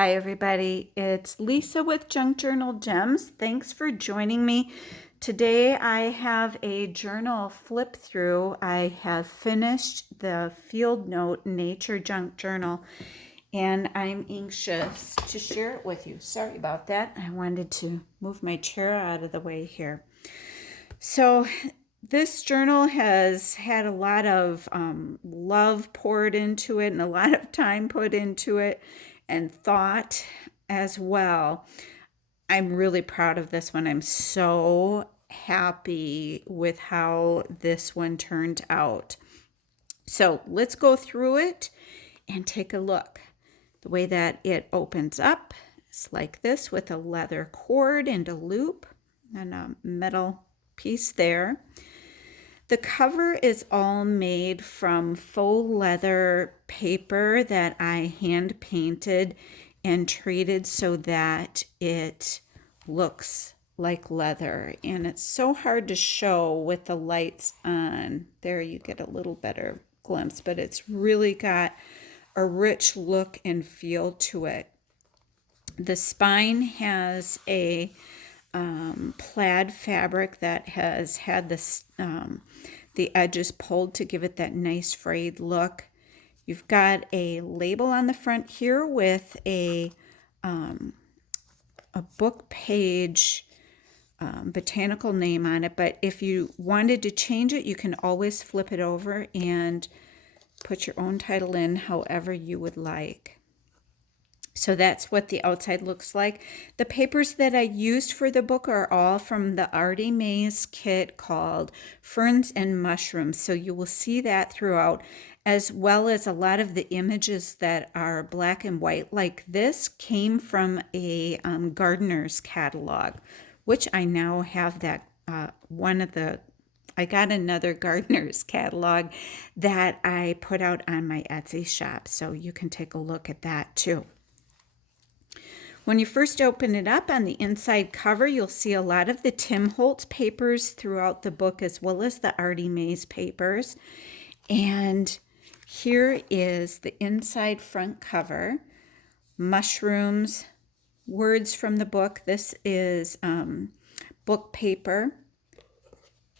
Hi, everybody. It's Lisa with Junk Journal Gems. Thanks for joining me. Today I have a journal flip through. I have finished the Field Note Nature Junk Journal and I'm anxious to share it with you. Sorry about that. I wanted to move my chair out of the way here. So this journal has had a lot of love poured into it and a lot of time put into it and thought as well. I'm really proud of this one. I'm so happy with how this one turned out. So let's go through it and take a look. The way that it opens up is like this with a leather cord and a loop and a metal piece there. The cover is all made from faux leather paper that I hand painted and treated so that it looks like leather. And it's so hard to show with the lights on. There you get a little better glimpse, but it's really got a rich look and feel to it. The spine has a plaid fabric that has had the edges pulled to give it that nice frayed look. You've got a label on the front here with a book page botanical name on it, but if you wanted to change it, you can always flip it over and put your own title in however you would like. So that's what the outside looks like. The papers that I used for the book are all from the Artymaze kit called Ferns and Mushroom. So you will see that throughout, as well as a lot of the images that are black and white like this came from a gardener's catalog, which I now have that I got another gardener's catalog that I put out on my Etsy shop. So you can take a look at that too. When you first open it up on the inside cover, you'll see a lot of the Tim Holtz papers throughout the book, as well as the Artymaze papers. And here is the inside front cover, mushrooms, words from the book. This is book paper.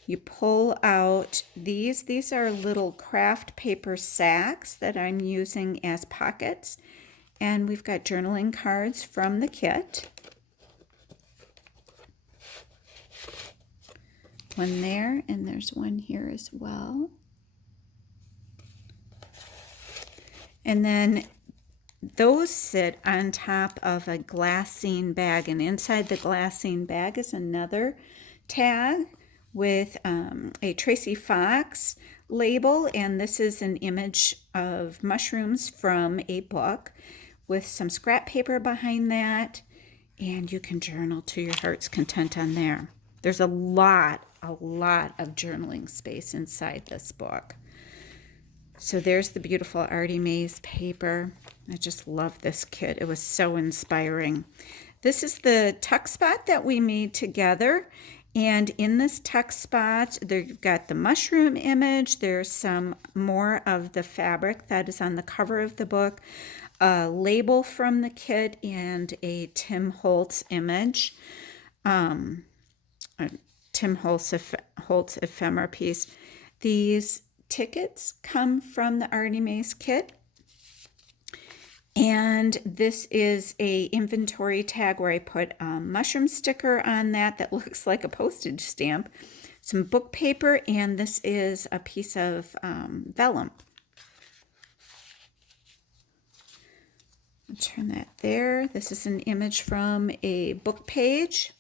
You pull out these. These are little craft paper sacks that I'm using as pockets. And we've got journaling cards from the kit. One there, and there's one here as well. And then those sit on top of a glassine bag, and inside the glassine bag is another tag with a Tracy Fox label, and this is an image of mushrooms from a book with some scrap paper behind that, and you can journal to your heart's content on there. There's a lot of journaling space inside this book. So there's the beautiful Artymaze paper. I just love this kit. It was so inspiring. This is the tuck spot that we made together. And in this tuck spot, you've got the mushroom image. There's some more of the fabric that is on the cover of the book, a label from the kit, and a Tim Holtz image. Tim Holtz ephemera piece. These tickets come from the Artymaze kit. And this is a inventory tag where I put a mushroom sticker on that looks like a postage stamp, some book paper, and this is a piece of vellum. I'll turn that there. This is an image from a book page.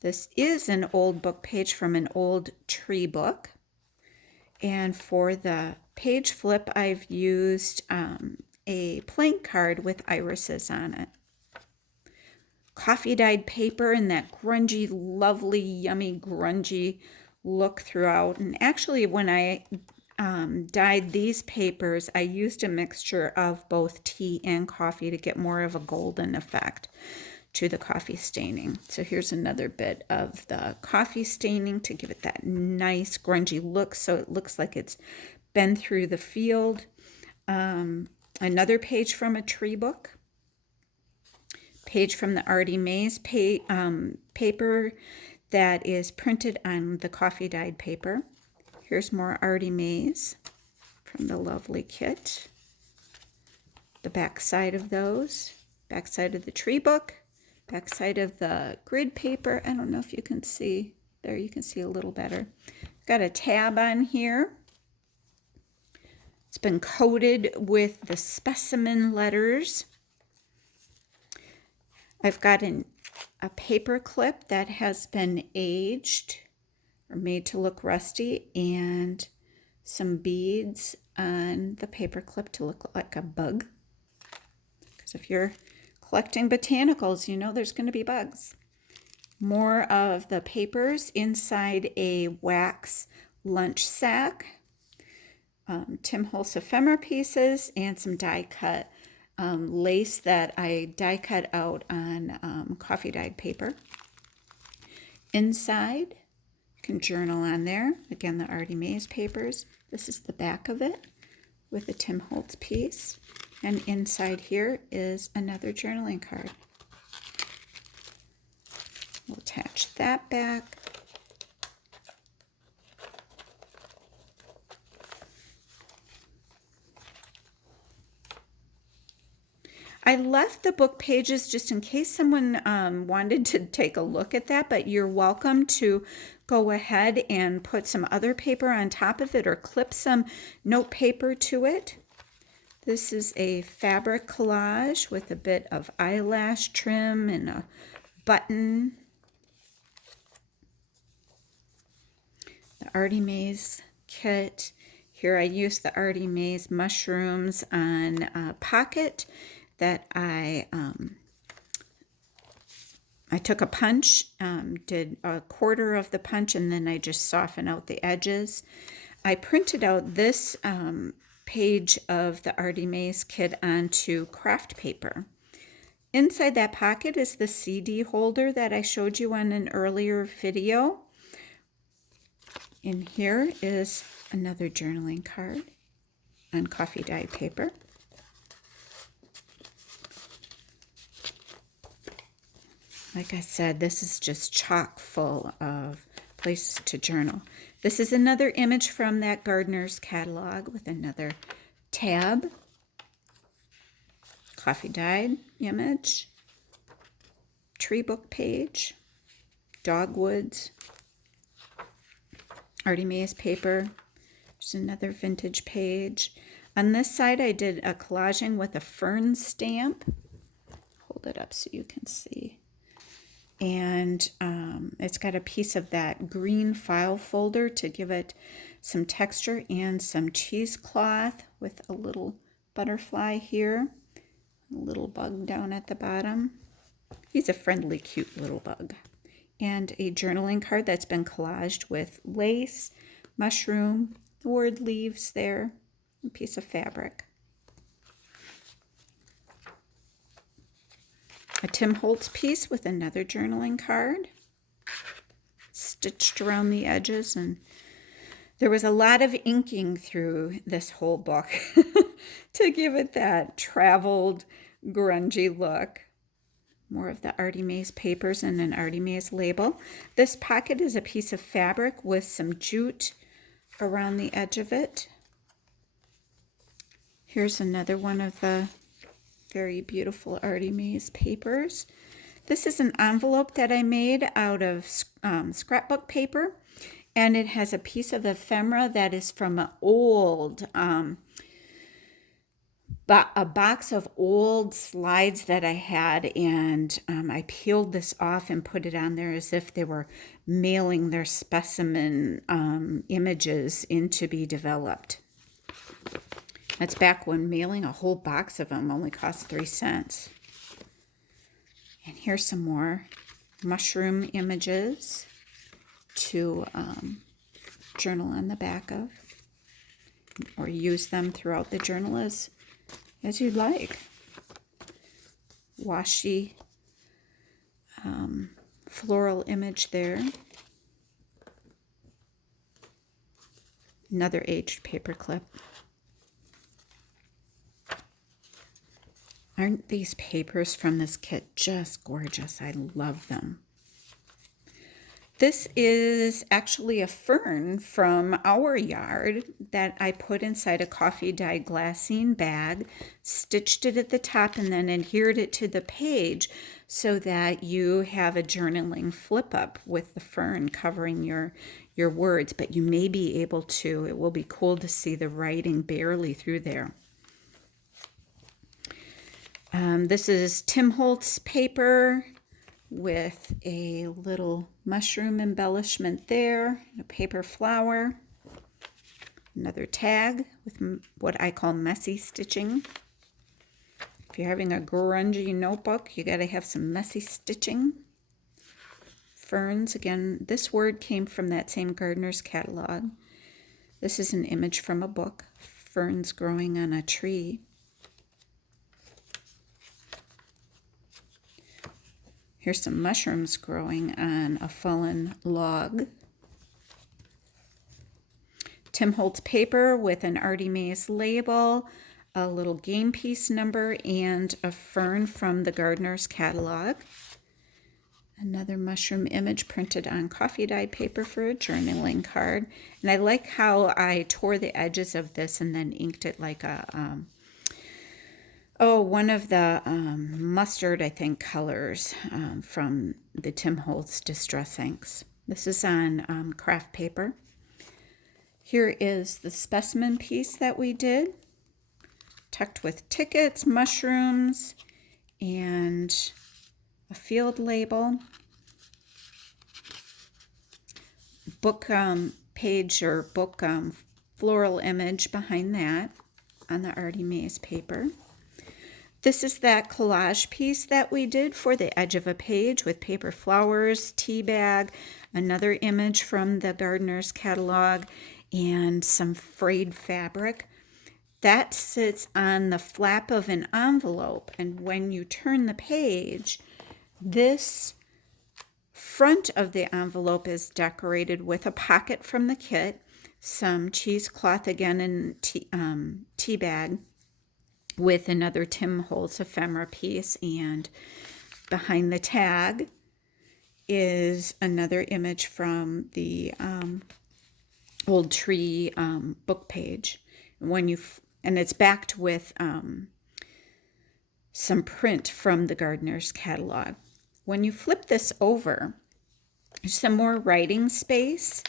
This is an old book page from an old tree book. And for the page flip, I've used a playing card with irises on it. Coffee dyed paper and that grungy, lovely, yummy, grungy look throughout. And actually, when I dyed these papers, I used a mixture of both tea and coffee to get more of a golden effect to the coffee staining. So here's another bit of the coffee staining to give it that nice grungy look, so it looks like it's been through the field. Another page from a tree book. page from the Artymaze paper that is printed on the coffee dyed paper. Here's more Artymaze from the lovely kit. The back side of those, back side of the tree book, back side of the grid paper. I don't know if you can see. There you can see a little better. Got a tab on here. It's been coated with the specimen letters. I've got a paper clip that has been aged or made to look rusty, and some beads on the paper clip to look like a bug. Because if you're collecting botanicals, you know there's going to be bugs. More of the papers inside a wax lunch sack. Tim Holtz ephemera pieces and some die cut lace that I die cut out on coffee dyed paper. Inside, you can journal on there. Again, the Artymaze papers. This is the back of it with a Tim Holtz piece. And inside here is another journaling card. We'll attach that back. I left the book pages just in case someone wanted to take a look at that, but you're welcome to go ahead and put some other paper on top of it or clip some note paper to it. This is a fabric collage with a bit of eyelash trim and a button. The Artymaze kit. Here I used the Artymaze mushrooms on a pocket that I took a punch, did a quarter of the punch, and then I just softened out the edges. I printed out this page of the Artymaze kit onto craft paper. Inside that pocket is the CD holder that I showed you on an earlier video. In here is another journaling card on coffee dyed paper. Like I said, this is just chock full of places to journal. This is another image from that gardener's catalog with another tab. Coffee dyed image. Tree book page. Dogwoods. Artymaze paper. There's another vintage page. On this side, I did a collaging with a fern stamp. Hold it up so you can see. And it's got a piece of that green file folder to give it some texture, and some cheesecloth with a little butterfly here, a little bug down at the bottom. He's a friendly, cute little bug. And a journaling card that's been collaged with lace, mushroom, the word leaves there, a piece of fabric. A Tim Holtz piece with another journaling card stitched around the edges, and there was a lot of inking through this whole book to give it that traveled, grungy look. More of the Artymaze papers and an Artymaze label. This pocket is a piece of fabric with some jute around the edge of it. Here's another one of the very beautiful Artymaze papers. This is an envelope that I made out of scrapbook paper, and it has a piece of ephemera that is from an old, a box of old slides that I had, and I peeled this off and put it on there as if they were mailing their specimen images in to be developed. That's back when mailing a whole box of them only cost 3 cents. And here's some more mushroom images to journal on the back of, or use them throughout the journal as you'd like. Washi floral image there. Another aged paper clip. Aren't these papers from this kit just gorgeous? I love them. This is actually a fern from our yard that I put inside a coffee dyed glassine bag, stitched it at the top, and then adhered it to the page so that you have a journaling flip up with the fern covering your words, but you may be able to. It will be cool to see the writing barely through there. This is Tim Holtz paper with a little mushroom embellishment there, a paper flower, another tag with what I call messy stitching. If you're having a grungy notebook, you got to have some messy stitching. Ferns, again, this word came from that same gardener's catalog. This is an image from a book, ferns growing on a tree. Here's some mushrooms growing on a fallen log. Tim Holtz paper with an Artymaze label, a little game piece number, and a fern from the gardener's catalog. Another mushroom image printed on coffee dyed paper for a journaling card. And I like how I tore the edges of this and then inked it like a one of the mustard, I think, colors from the Tim Holtz Distress Inks. This is on craft paper. Here is the specimen piece that we did, tucked with tickets, mushrooms, and a field label. Book page or book floral image behind that on the Artymaze paper. This is that collage piece that we did for the edge of a page with paper flowers, tea bag, another image from the gardener's catalog, and some frayed fabric. That sits on the flap of an envelope, and when you turn the page, this front of the envelope is decorated with a pocket from the kit, some cheesecloth again in tea bag, with another Tim Holtz ephemera piece, and behind the tag is another image from the old tree book page. And it's backed with some print from the gardener's catalog. When you flip this over, there's some more writing space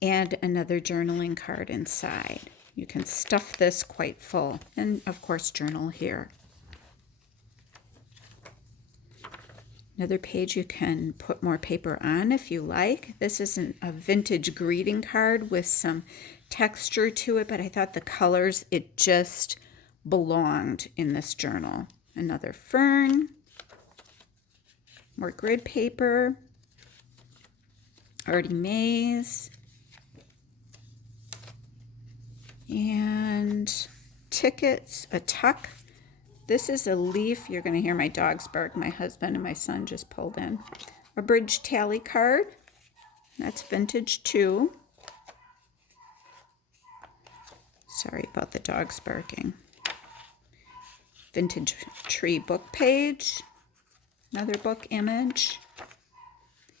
and another journaling card inside. You can stuff this quite full, and of course journal here. Another page you can put more paper on if you like. This is a vintage greeting card with some texture to it, but I thought the colors, it just belonged in this journal. Another fern, more grid paper, Artymaze, and tickets, a tuck. This is a leaf. You're going to hear my dogs bark. My husband and my son just pulled in. A bridge tally card. That's vintage too. Sorry about the dogs barking. Vintage tree book page. Another book image.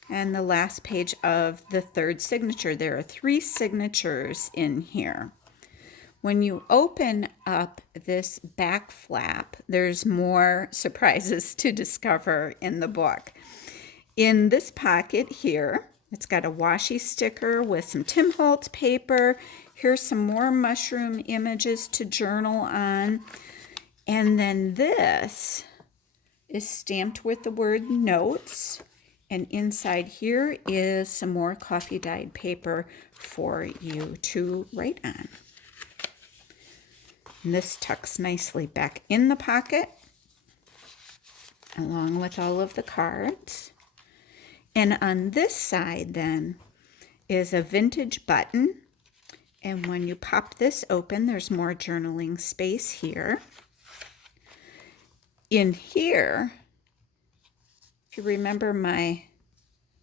And the last page of the third signature. There are 3 signatures in here. When you open up this back flap, there's more surprises to discover in the book. In this pocket here, it's got a washi sticker with some Tim Holtz paper. Here's some more mushroom images to journal on. And then this is stamped with the word notes. And inside here is some more coffee dyed paper for you to write on. And this tucks nicely back in the pocket, along with all of the cards. And on this side then is a vintage button. And when you pop this open, there's more journaling space here. In here, if you remember my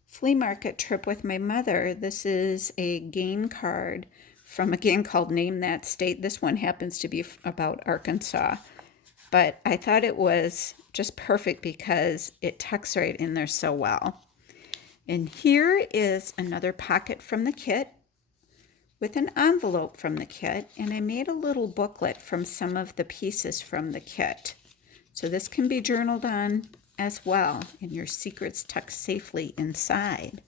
flea market trip with my mother, this is a game card from a game called Name That State. This one happens to be about Arkansas. but I thought it was just perfect because it tucks right in there so well. And here is another pocket from the kit with an envelope from the kit, and I made a little booklet from some of the pieces from the kit. So this can be journaled on as well, and your secrets tucked safely inside.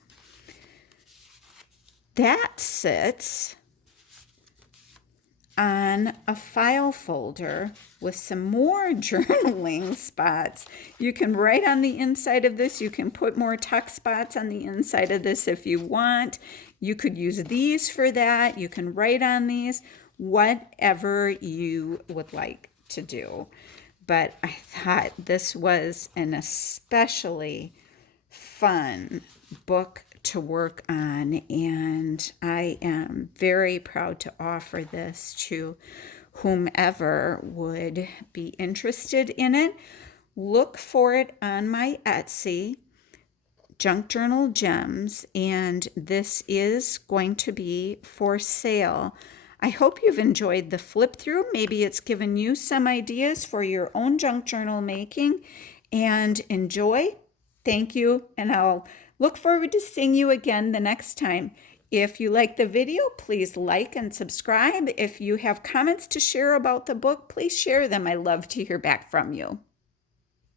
That sits on a file folder with some more journaling spots. You can write on the inside of this. You can put more tuck spots on the inside of this if you want. You could use these for that. You can write on these, whatever you would like to do. But I thought this was an especially fun book to work on, and I am very proud to offer this to whomever would be interested in it. Look for it on my Etsy, Junk Journal Gems, and this is going to be for sale. I hope you've enjoyed the flip through. Maybe it's given you some ideas for your own junk journal making, and enjoy. Thank you, and I'll look forward to seeing you again the next time. If you like the video, please like and subscribe. If you have comments to share about the book, please share them. I love to hear back from you.